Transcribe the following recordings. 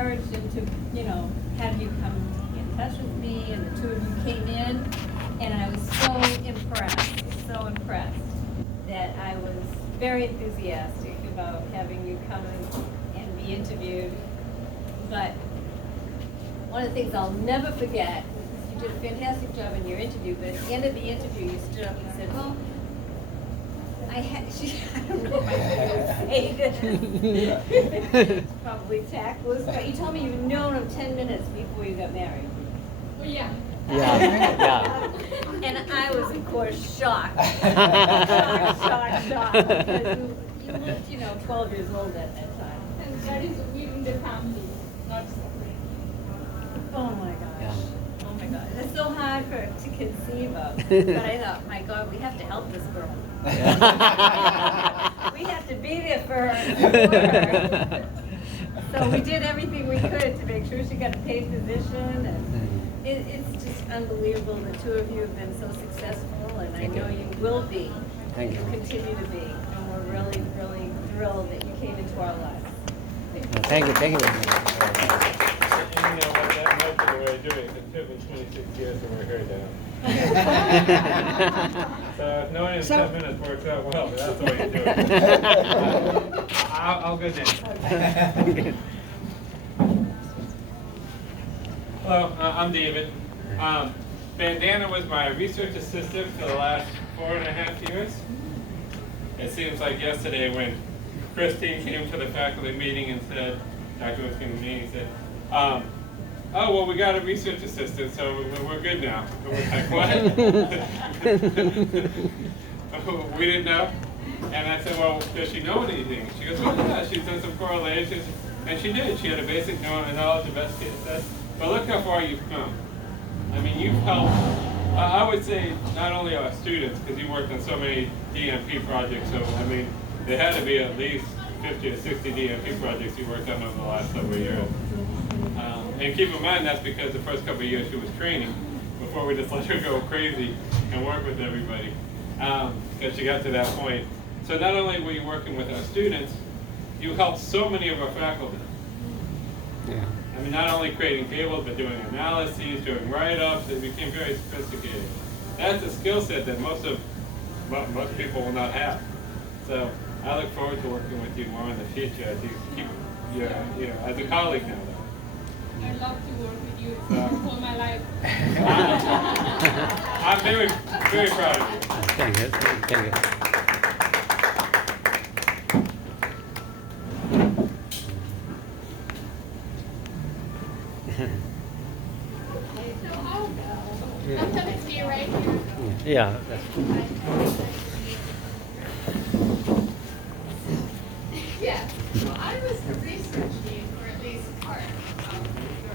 encouraged him to, have you come in touch with me, and the two of you came in, and I was so impressed that I was very enthusiastic about having you come and be interviewed. But one of the things I'll never forget, you did a fantastic job in your interview, but at the end of the interview, you stood up and said, well, I don't know if I should say this. It's probably tactless, but you told me you've known him 10 minutes before you got married. Oh, yeah. Yeah. And I was, of course, shocked. Shocked, because you looked, 12 years old at that time. And that is within the family, not separate. Oh my gosh. Yeah. Oh my God. It's so hard to conceive of. But I thought, my God, we have to help this girl. We have to be there for her and support her. So we did everything we could to make sure she got a paid position, and it's just unbelievable. The two of you have been so successful, and I know you will be. Thank you. Continue to be, and we're really, really thrilled that you came into our lives. Thank you very much. And you know what, that might be the way to do it. It took me 26 years and we're here now. So if knowing in 10 minutes works out well, that's the way to do it. I'll go next. Hello, I'm David. Bandana was my research assistant for the last 4.5 years. It seems like yesterday when Christine came to the faculty meeting and said, Dr. Lewis came to me and said, oh, well, we got a research assistant, so we're good now. And we're like, what? We didn't know. And I said, well, does she know anything? She goes, well, yeah, she's done some correlations. And she did. She had a basic knowledge of SPSS. But look how far you've come. I mean, you've helped, I would say, not only our students, because you worked on so many DMP projects, so, I mean, there had to be at least 50 or 60 DMP projects you worked on over the last several years. And keep in mind, that's because the first couple of years she was training before we just let her go crazy and work with everybody, because she got to that point. So not only were you working with our students, you helped so many of our faculty. Yeah. I mean, not only creating tables, but doing analyses, doing write-ups. It became very sophisticated. That's a skill set that most people will not have. So I look forward to working with you more in the future as you keep as a colleague now. I love to work with you for my life. I'm very, very proud of you. Thank you. Thank you. Okay, so I'll go. I'm going to see right here. Yeah. That's Yeah, so I was the research dean for at least part of your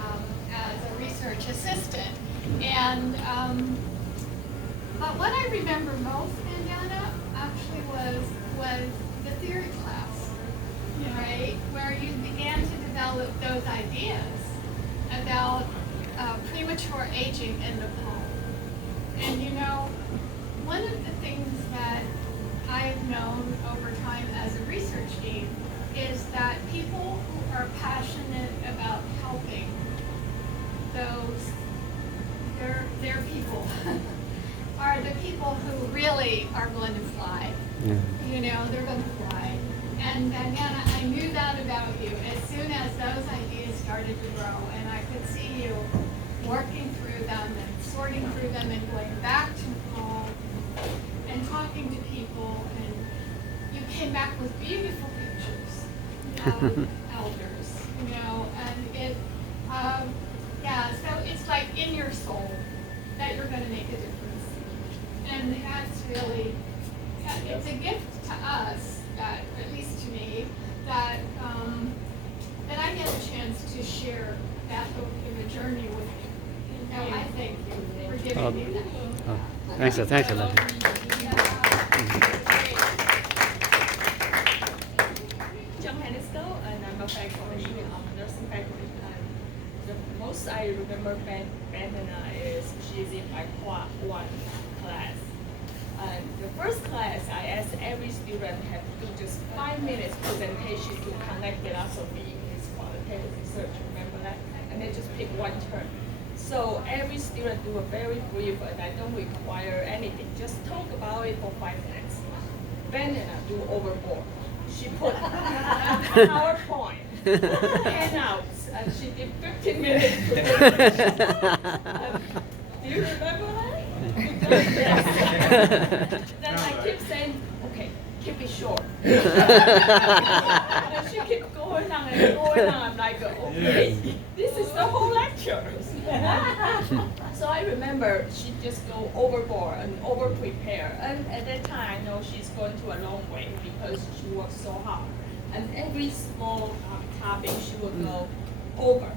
time as a research assistant. And, but what I remember most, Bandana, actually was the theory class, right? Where you began to develop those ideas about premature aging in Nepal. And one of the things that I've known over time as a research dean is that people who are passionate about helping their people are the people who really are going to fly. yeah. They're going to fly. And Bandana, I knew that about you as soon as those ideas started to grow, and I could see you working through them and sorting through them and going back to Nepal and talking to people, and you came back with beautiful pictures of elders, and it, so it's like in your soul that you're going to make a difference. And that's really, it's a gift to us, that, at least to me, that I get a chance to share that hope of a journey with you. So I thank you for giving me that. Oh, thanks a lot. John Hanisco, and I'm a faculty of nursing faculty. And the most I remember Bandana is she's in my quad 1 class. And the first class, I asked every student have to do just 5 minutes presentation to connect philosophy with qualitative research, remember that? And they just pick one term. So every student do a very brief, and I don't require anything. Just talk about it for 5 minutes. Bandana do overboard. She put PowerPoint, handouts, and she did 15 minutes presentation. Do you remember that? Yes. Then I keep saying, okay, keep it short. And she kept going on and going on. I'm like, okay, this is the whole lecture. So I remember she just go overboard and over prepare. And at that time, I know she's going to a long way because she works so hard. And every small topic she will go over.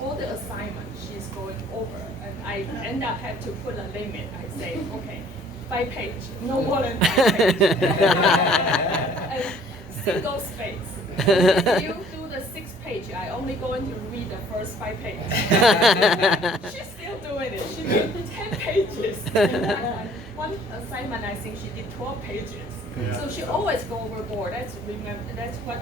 All the assignments she's going over. And I end up had to put a limit. I say, okay, 5 pages, no more than 5 pages. And single space. If you do the 6th page, I only going to read the first 5 pages. She's still doing it. She did 10 pages. And one assignment, I think she did 12 pages. Yeah. So she always go overboard. That's what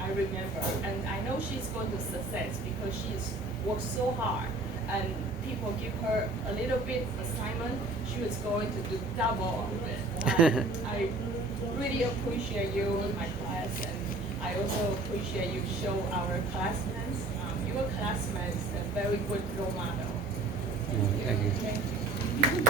I remember. And I know she's going to success because she's worked so hard. And people give her a little bit assignment, she was going to do double of it. I really appreciate you in my class, and I also appreciate you show our classmates. Your classmates a very good role model. Thank you. Thank you.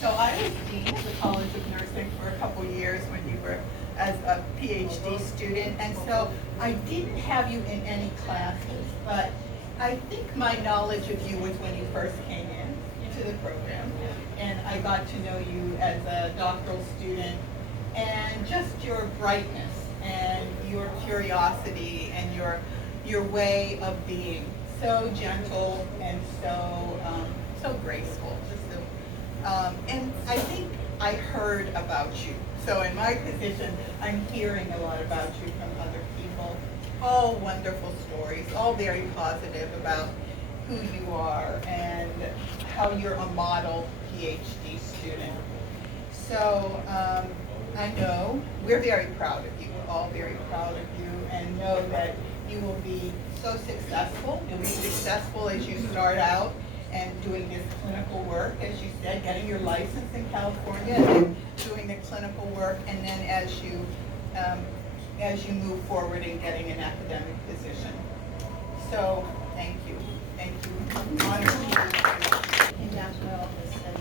So I was dean of the College of Nursing for a couple years when you were as a PhD student, and so I didn't have you in any classes, but I think my knowledge of you was when you first came into the program, and I got to know you as a doctoral student, and just your brightness and your curiosity and your way of being so gentle and so graceful. And I think I heard about you. So in my position, I'm hearing a lot about you from other people. All wonderful stories, all very positive about who you are and how you're a model PhD student. So I know we're very proud of you. We're all very proud of you, and know that you will be so successful. You'll be successful as you start out and doing this clinical work, as you said, getting your license in California, and doing the clinical work, and then as you move forward in getting an academic position. So, thank you. Thank you. Honor to you. Came down to my office and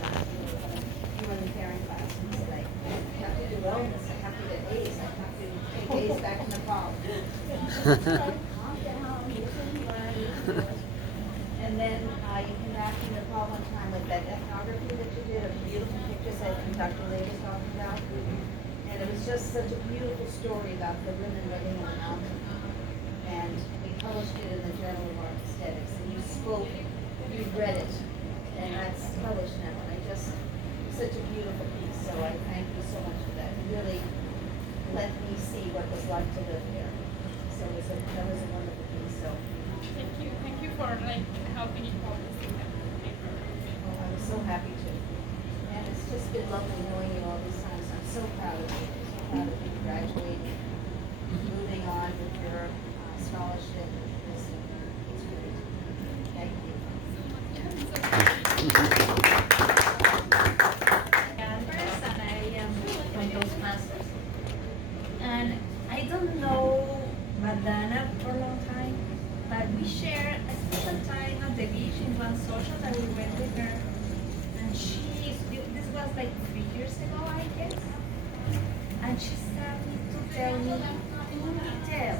you were in the pairing class and said, I have to do wellness, I have to get A's, I have to take A's back in the prom. Calm down, you can learn. And then you came back in the prom one time with that ethnography that you did, of beautiful pictures that Dr. Lee was talking about. And it was just such a beautiful story about the women living in the mountain. And we published it in the Journal of Art Aesthetics, and you spoke, you read it, and that's published now. And such a beautiful piece, so I thank you so much for that. You really let me see what it was like to live here. So that was a wonderful piece, so. Thank you for helping me publish that paper. Oh, I was so happy to. And it's just been lovely knowing you all these times. I'm so proud of you. So proud of you graduating, moving on with your scholarship. It's great. Thank you. First, and I am from those classes. And I don't know Bandana for a long time, but we shared a special time at the beach in one social that we went with her. And this was like 3 years ago, I guess. And she started to tell me in detail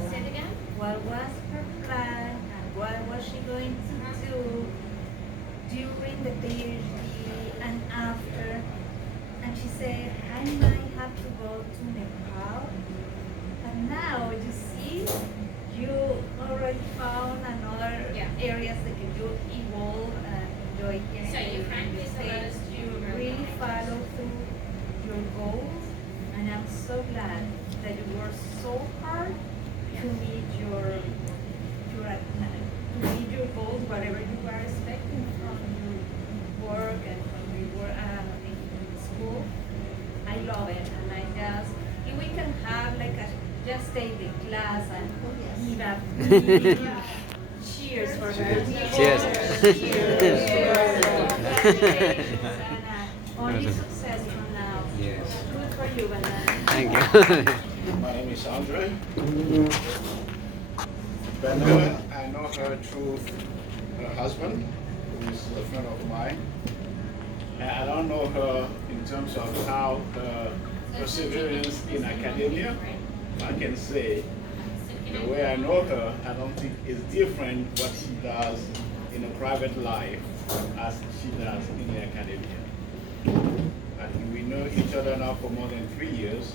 what was her plan and what was she going to do during the PhD and after. And she said, I might have to go to Nepal. And now you see, you already found another areas that you evolve and enjoy here. So you practice States. those You two really follow through your goals, and I'm so glad that you worked so hard to meet your goals, whatever you are expecting from your work and from your work in school. I love it, and I just if we can have like just stayed in class and give a cheers for her. Cheers. Cheers. And only success from now. Yes. Good for you, Bandana. Thank you. My name is Andre. Bandana, I know her through her husband, who is a friend of mine. And I don't know her in terms of how her perseverance in academia. I can say the way I know her, I don't think it's different what she does in a private life as she does in the academia. I think we know each other now for more than 3 years,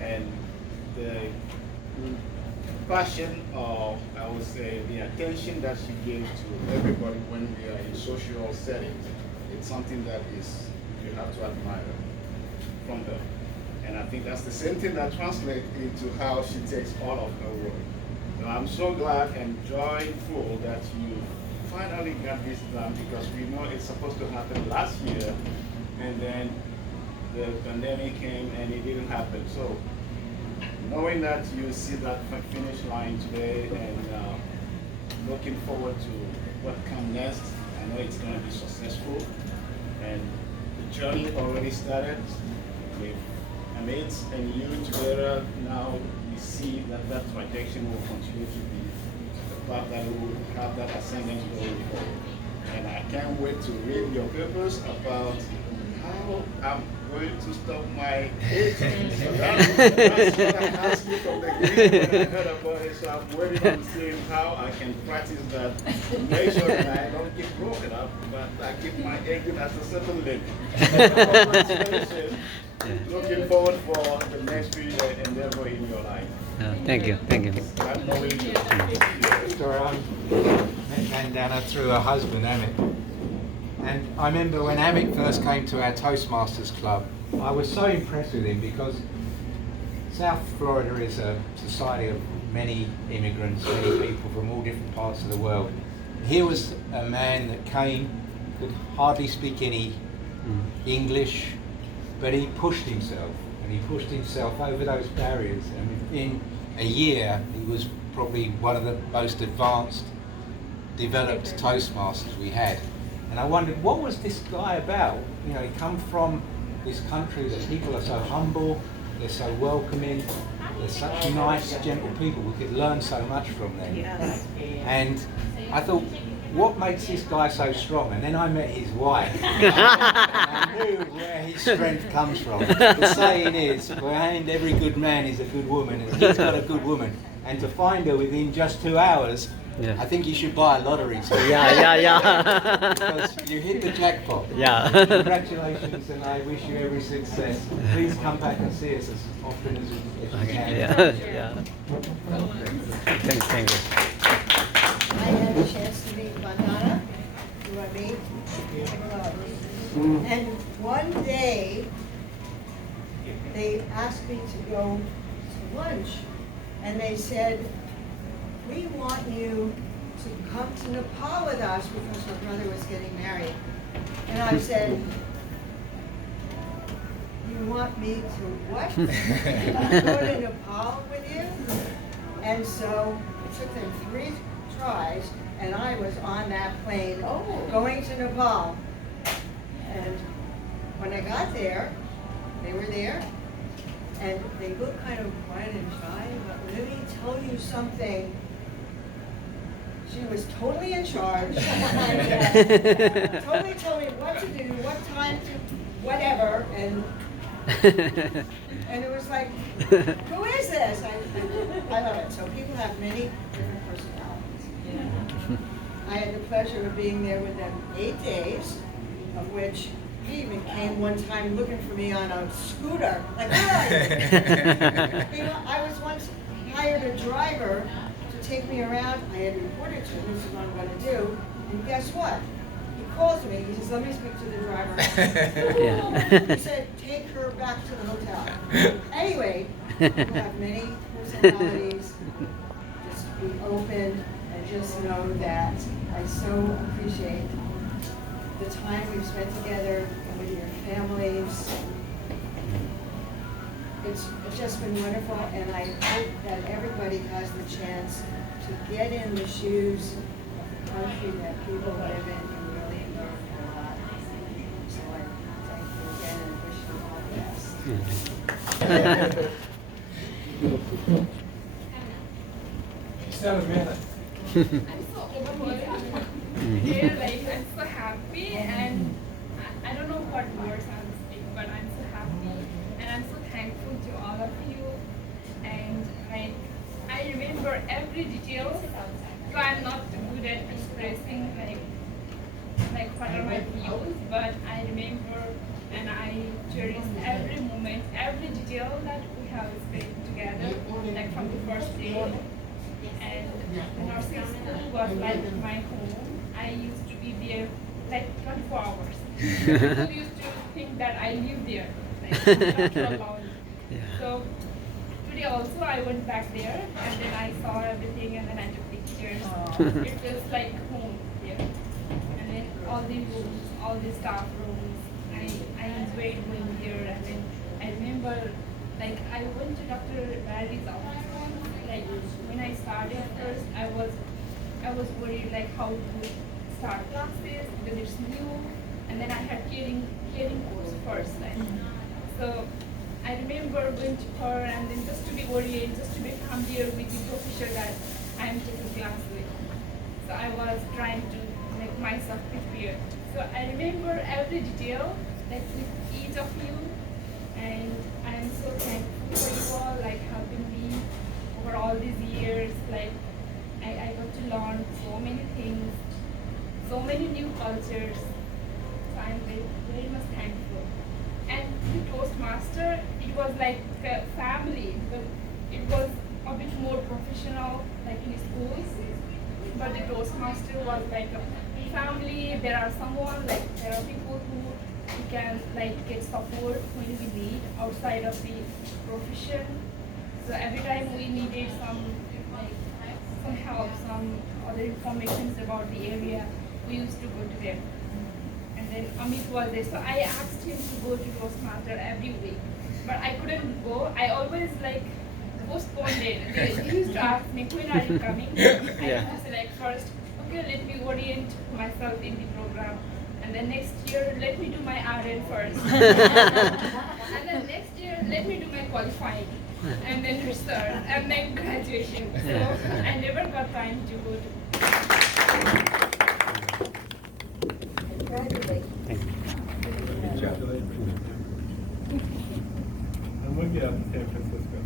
and the passion, or I would say the attention that she gives to everybody when we are in social settings, it's something that is, you have to admire from her. And I think that's the same thing that translates into how she takes all of her work. So I'm so glad and joyful that you finally got this done, because we know it's supposed to happen last year, and then the pandemic came and it didn't happen. So knowing that you see that finish line today, and looking forward to what comes next, I know it's going to be successful, and the journey already started with Amit and you together. Now we see that that projection will continue to be the path that will have that ascendant going forward. And I can't wait to read your papers about how I'm going to stop my aging. So that's what I asked you from the beginning when I heard about it. So I'm waiting on seeing how I can practice that to make sure that I don't keep growing up, but I keep my aging at a certain limit. Congratulations. Looking forward for the next endeavor in your life. Thank you. Thank you. God knowing you. Sorry, I met Bandana through her husband, Amit. And I remember when Amit first came to our Toastmasters Club, I was so impressed with him because South Florida is a society of many immigrants, many people from all different parts of the world. Here was a man that came, could hardly speak any English, but he pushed himself, and he pushed himself over those barriers, and within a year he was probably one of the most advanced, developed Toastmasters we had. And I wondered, what was this guy about? You know, he come from this country that people are so humble, they're so welcoming, they're such nice, gentle people, we could learn so much from them. Yes. And I thought, what makes this guy so strong? And then I met his wife. And I knew where his strength comes from. The saying is, behind every good man is a good woman, and he's got a good woman. And to find her within just 2 hours, Yeah. I think you should buy a lottery ticket. Yeah. Because you hit the jackpot. Yeah. Congratulations, and I wish you every success. Please come back and see us as often as you can. Yeah. Thank you. I had a chance to meet Bandana, who I meet in the club. And one day, they asked me to go to lunch, and they said, we want you to come to Nepal with us because my brother was getting married. And I said, you want me to what? Go to Nepal with you? And so it took them 3 tries, and I was on that plane going to Nepal. And when I got there, they were there, and they looked kind of quiet and shy, but let me tell you something. She was totally in charge. Totally told me what to do, what time to, whatever, and it was like, who is this? I love it. So people have many different personalities. I had the pleasure of being there with them 8 days, of which he even came one time looking for me on a scooter. Like, where are you? You know, I was once hired a driver to take me around. I had reported to him, this is what I'm going to do. And guess what? He calls me. He says, let me speak to the driver. He said, take her back to the hotel. Anyway, you have many personalities. Just be open and just know that I so appreciate the time we've spent together and with your families. It's just been wonderful, and I hope to get in the shoes of the country that people live in and really learn a lot. So I thank you again and wish you all the best. I'm so overwhelmed. Yeah, like I'm so happy, and I don't know what words I'm saying, but I'm so happy, and I'm so thankful to all of you. And like I remember every detail, so I'm not good at expressing like what are my views, but I remember and I cherish every moment, every detail that we have spent together, like from the first day. And the nursing school was like my home. I used to be there like 24 hours. People used to think that I live there, like not so long. So today also I went back there and then I saw everything and then I took pictures. It feels like home here. And then all the rooms, all the staff rooms, I enjoyed going here. And then I remember like I went to Dr. Barry's office once. Like when I started first, I was worried like how to start classes because it's new, and then I had caring course first. Like, so I remember going to her and then just to be worried, just to be familiar with the professor that I am taking class with. So I was trying to make myself prepared. So I remember every detail, like with each of you, and I am so thankful for you all, like helping me over all these years. Like I got to learn so many things, so many new cultures. So I'm very, very much thankful. And the Toastmaster, it was like a family, but it was a bit more professional, like in schools. But the Toastmaster was like a family. There are someone, like there are people who can like get support when we need outside of the profession. So every time we needed some help, some other information about the area, we used to go to them. And then Amit was there, so I asked him to go to Toastmaster every week, but I couldn't go. I always like postponed it. He used to ask me, when are you coming? I used to say like first, okay, let me orient myself in the program. And then next year, let me do my RN first. And then next year, let me do my qualifying. And then research, and then graduation. So I never got time to go to. Congratulations. I'm with you up in San Francisco.